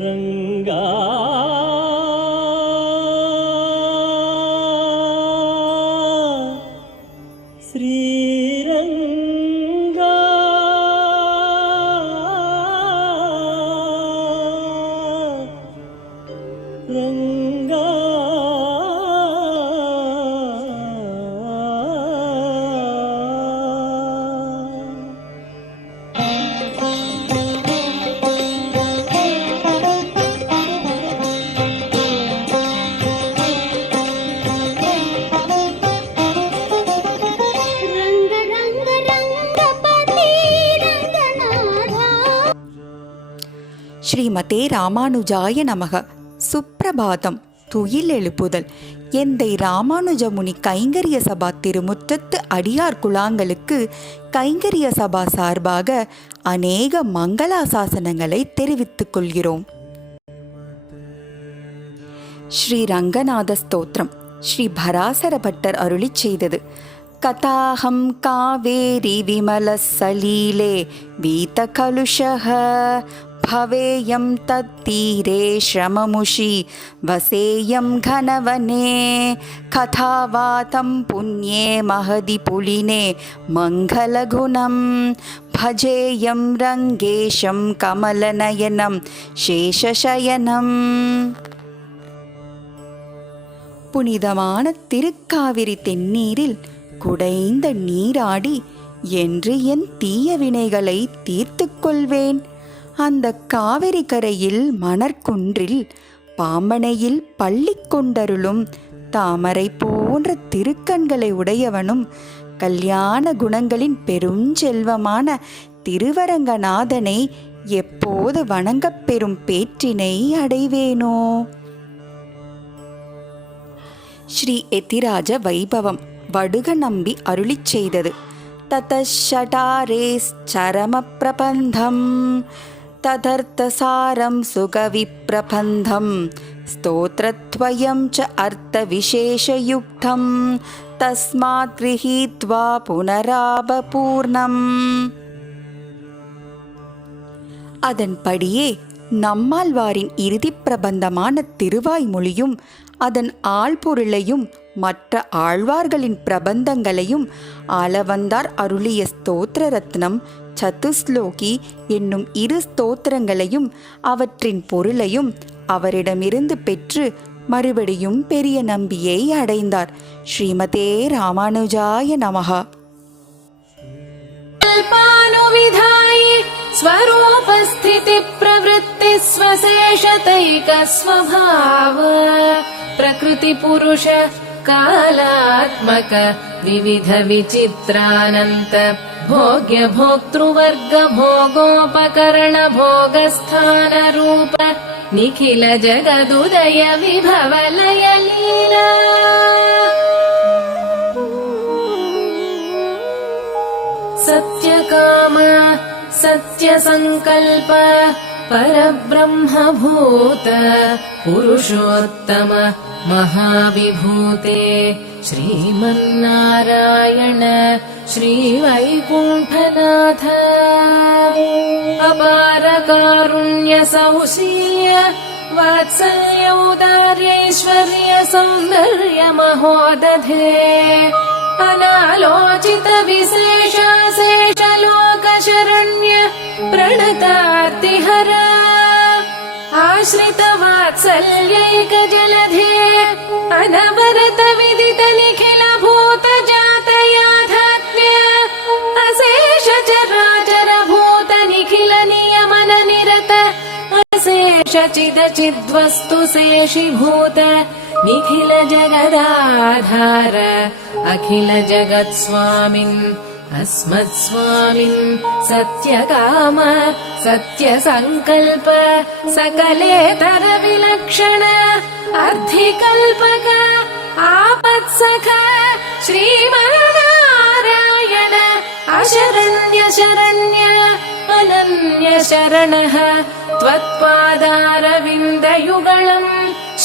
रंगा ஸ்ரீமதே ராமானுஜாய நமக. சுப்பிரபாதம். துயில் எழுப்புதல். எந்தை ராமானுஜமுனி கைங்கரிய சபா திருமுற்றத்து அடியார் குழாங்களுக்கு கைங்கரிய சபா சார்பாக அநேக மங்களாசாசனங்களை தெரிவித்துக் கொள்கிறோம். ஸ்ரீ ரங்கநாத ஸ்தோத்திரம். ஸ்ரீ பராசர பட்டர் அருளிச் செய்தது. கதாஹம் காவேரி விமல சலீலே வீத வீதகலுஷः भवेयं तत्तीरे श्रममुषि वसेयं घनवने कथावातं पुण्ये महदि पुलिने मङ्गलगुणं भजेयं रङ्गेशं कमलनयनं शेषशयनम् புனிதமான திருக்காவிரி தென்னீரில் குடைந்த நீராடி என்று என் தீய வினைகளை தீர்த்துக் கொள்வேன் அந்த காவிரி கரையில் மணற்குன்றில் பாம்பனையில் பள்ளி கொண்டருளும் தாமரை போன்ற திருக்கண்களை உடையவனும் கல்யாண குணங்களின் பெருஞ்செல்வமான திருவரங்கநாதனை எப்போது வணங்கப் பெறும் பேற்றினை அடைவேனோ? ஸ்ரீ எதிராஜ வைபவம் வடுக நம்பி அருளிச் செய்தது. ததஷடாரேச்சரம பிரபந்தம். ததர்த்தசாரம் சுகவிப்பிரபந்தம் स्तोत्रद्वयं च अर्थविशेषयुक्तं तस्मात् गृहीत्वा पुनराबपूर्णम् அதன்படியே நம்மாழ்வாரின் இறுதிப் பிரபந்தமான திருவாய்மொழியும் அதன் ஆழ்பொருளையும் மற்ற ஆழ்வார்களின் பிரபந்தங்களையும் ஆலவந்தார் அருளிய ஸ்தோத்திர ரத்னம் சத்துஸ்லோகி என்னும் இரு ஸ்தோத்திரங்களையும் அவற்றின் பொருளையும் அவரிடமிருந்து பெற்று மறுபடியும் பெரிய நம்பியை அடைந்தார் ஸ்ரீமதே ராமானுஜாய நமகா कल्पानुविधायि स्वरूपस्थितिप्रवृत्ति स्वशेषतैकस्वभाव प्रकृतिपुरुष कालात्मक विविध विचित्रानन्त भोग्य भोक्तृवर्ग भोगोपकरण भोगस्थानरूप निखिल जगदुदय विभवलय लीला। सत्यकाम सत्यसङ्कल्प परब्रह्मभूत पुरुषोत्तम महाविभूते श्रीमन्नारायण श्रीवैकुण्ठनाथ। अपारकारुण्यसौशील्य वात्सल्यौदार्यैश्वर्यसौन्दर्यमहोदधे अनालोचितविशेषाशेषलोकशरण्य प्रणतार्तिहरा। आश्रितवात्सल्यैकजलधे अनवरत जलधे अनभरत विदित निखिल भूत जातया धन्य अशेष चराचर भूत निखिल नियमन निरत अशेषचिदचिद्वस्तु शेषी भूत निखिल जगदाधार अखिल जगत्स्वामिन् स्वामिन् अस्मत्स्वामिन् सत्यकाम सत्यसङ्कल्प सकलेतर विलक्षण अर्थिकल्पक आपत्सख श्रीमन्नारायण अशरण्य शरण्य अनन्य शरणः त्वत्पादारविन्दयुगळम्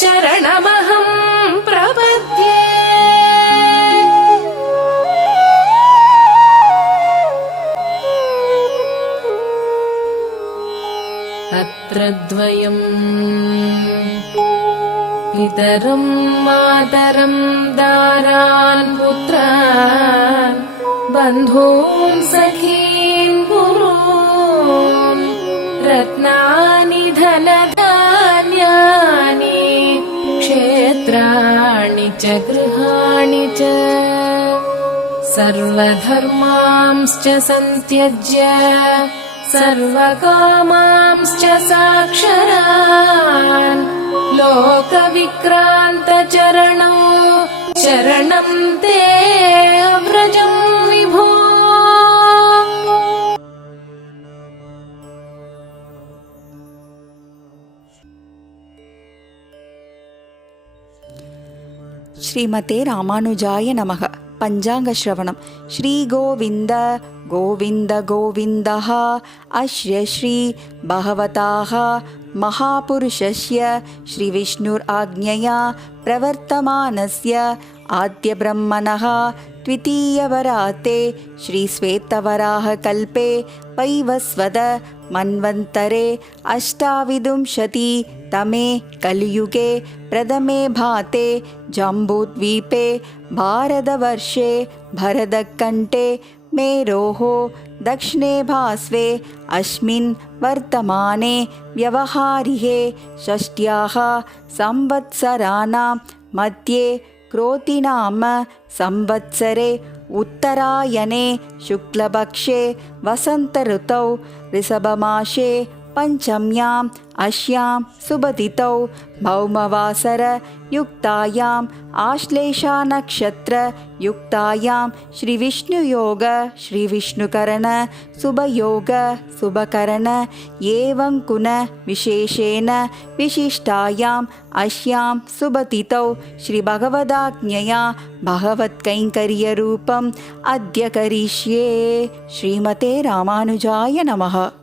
शरणमहम् प्रपद्ये अत्र द्वयम् पितरम् मातरम् दारान् पुत्रान् बन्धून् सखीन् गुरून् रत्नानि धनधान्यानि क्षेत्राणि च गृहाणि च। सर्वधर्मांश्च सन्त्यज्य सर्वकामांश्च साक्षरान् लोकविक्रान्तचरणो शरणं ते व्रजम् विभो श्रीमते रामानुजाय नमः पञ्चाङ्गश्रवणं। श्रीगोविन्द गोविन्द गोविन्दः अस्य श्री भगवताः महापुरुषस्य श्रीविष्णुराज्ञया प्रवर्तमानस्य आद्यब्रह्मणः द्वितीयवराते श्रीश्वेतवराहकल्पे पैवस्वद मन्वन्तरे अष्टाविंशति तमे कलियुगे प्रथमे भाते जम्बूद्वीपे भारतवर्षे भरतकण्ठे मेरोः दक्षिणे भास्वे अस्मिन् वर्तमाने व्यवहारिहे षष्ट्याः संवत्सराणां मध्ये क्रोतिनाम संवत्सरे उत्तरायणे शुक्लपक्षे वसन्तऋतौ ऋषभमासे पञ्चम्याम् अस्यां सुबतितौ भौमवासरयुक्तायाम् आश्लेषानक्षत्रयुक्तायां श्रीविष्णुयोग श्रीविष्णुकरण शुभयोग शुभकरण एवं कुन विशेषेण विशिष्टायाम् अस्यां सुबतितौ श्रीभगवदाज्ञया भगवत्कैङ्कर्यरूपम् अद्य करिष्ये। श्रीमते रामानुजाय नमः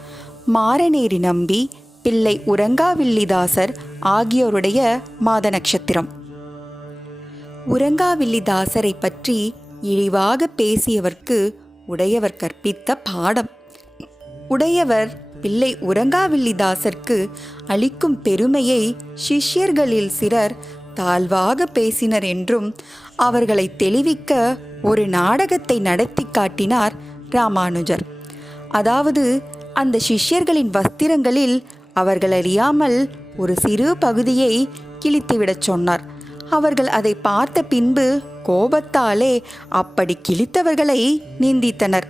மாரநேரி நம்பி பிள்ளை உரங்காவில்லிதாசர் ஆகியோருடைய மாத நட்சத்திரம் உரங்காவில்லிதாசரை பற்றி இழிவாக பேசியவர்க்கு உடையவர் கற்பித்த பாடம். உடையவர் பிள்ளை உரங்காவில்லிதாசர்க்கு அளிக்கும் பெருமையை சிஷ்யர்களில் சிலர் தாழ்வாக பேசினர் என்றும் அவர்களை தெளிவிக்க ஒரு நாடகத்தை நடத்தி காட்டினார் ராமானுஜர். அதாவது அந்த சிஷ்யர்களின் வஸ்திரங்களில் அவர்கள் அறியாமல் ஒரு சிறு பகுதியை கிழித்துவிடச் சொன்னார். அவர்கள் அதை பார்த்த பின்பு கோபத்தாலே அப்படி கிழித்தவர்களை நிந்தித்தனர்.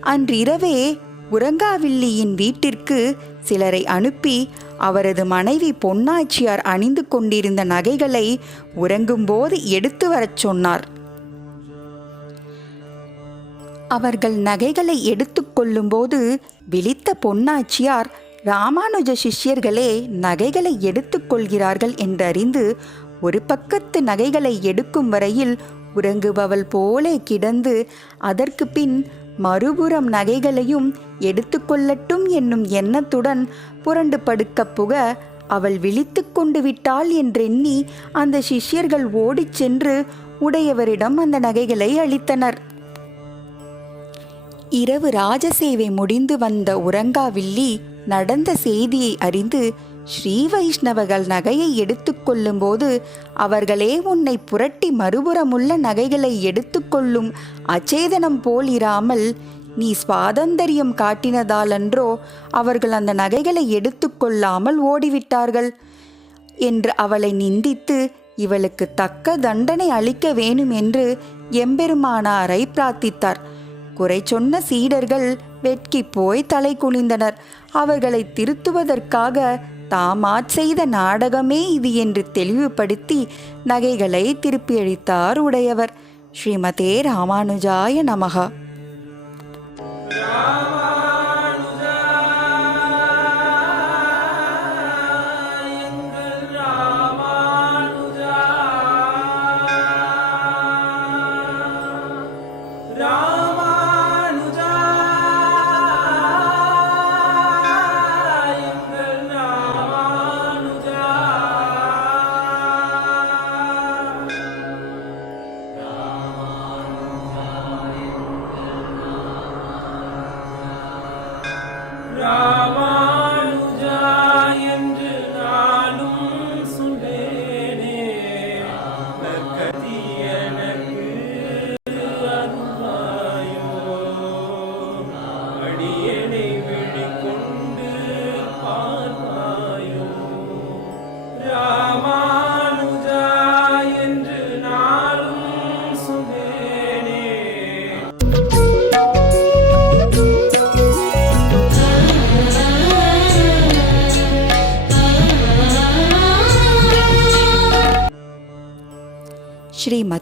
அன்றிரவே உறங்காவில்லியின் வீட்டிற்கு சிலரை அனுப்பி அவரது மனைவி பொன்னாச்சியார் அணிந்து கொண்டிருந்த நகைகளை உறங்கும்போது எடுத்து வரச் சொன்னார். அவர்கள் நகைகளை எடுத்துக்கொள்ளும்போது விழித்த பொன்னாச்சியார் ராமானுஜ சிஷ்யர்களே நகைகளை எடுத்துக்கொள்கிறார்கள் என்றறிந்து ஒரு பக்கத்து நகைகளை எடுக்கும் வரையில் உறங்குபவள் போலே கிடந்து அதற்கு பின் மறுபுறம் நகைகளையும் எடுத்துக்கொள்ளட்டும் என்னும் எண்ணத்துடன் புரண்டு படுக்கப் புக அவள் விழித்து கொண்டு விட்டாள் என்றெண்ணி அந்த சிஷ்யர்கள் ஓடிச் சென்று உடையவரிடம் அந்த நகைகளை அளித்தனர். இரவு ராஜசேவை முடிந்து வந்த உறங்காவில்லி நடந்த செய்தியை அறிந்து ஸ்ரீ வைஷ்ணவர்கள் நகையை எடுத்துக்கொள்ளும்போது அவர்களே உன்னை புரட்டி மறுபுறமுள்ள நகைகளை எடுத்துக்கொள்ளும் அச்சேதனம் போல் இராமல் நீ சுவாதந்தரியம் காட்டினதாலன்றோ அவர்கள் அந்த நகைகளை எடுத்துக்கொள்ளாமல் ஓடிவிட்டார்கள் என்று அவளை நிந்தித்து இவளுக்கு தக்க தண்டனை அளிக்க வேணும் என்று எம்பெருமானாரை பிரார்த்தித்தார். குறை சொன்ன சீடர்கள் வெட்கி போய் தலை குனிந்தனர். அவர்களை திருத்துவதற்காக தாமாற் செய்த நாடகமே இது என்று தெளிவுபடுத்தி நகைகளை திருப்பியளித்தார் உடையவர். ஸ்ரீமதே ராமானுஜாய நமகா.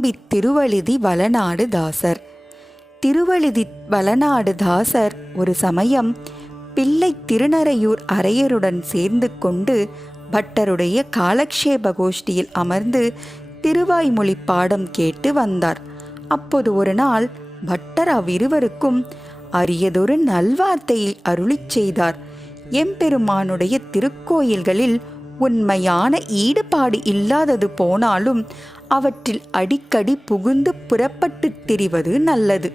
திரும்பி திருவழுதி வளநாடு தாசர். திருவழுதி வளநாடு தாசர் ஒரு சமயம் பிள்ளை திருநறையூர் அரையருடன் சேர்ந்து கொண்டு பட்டருடைய காலக்ஷேப கோஷ்டியில் அமர்ந்து திருவாய்மொழி பாடம் கேட்டு வந்தார். அப்போது ஒரு நாள் பட்டர் அவ்விருவருக்கும் அரியதொரு நல்வார்த்தையை அருளிச் செய்தார். எம்பெருமானுடைய திருக்கோயில்களில் உண்மையான ஈடுபாடு இல்லாதது போனாலும் அவற்றில் அடிக்கடி புகுந்து புறப்பட்டுத் திரிவது நல்லது.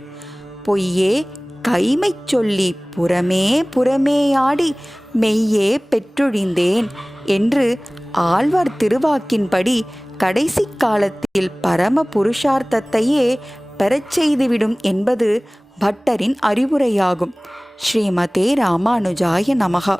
பொய்யே கைமை சொல்லி புறமே புறமேயாடி மெய்யே பெற்றொழிந்தேன் என்று ஆழ்வார் திருவாக்கின்படி கடைசி காலத்தில் பரம புருஷார்த்தத்தையே பெறச் செய்துவிடும் என்பது பட்டரின் அறிவுரையாகும். ஸ்ரீமதே ராமானுஜாய நமகா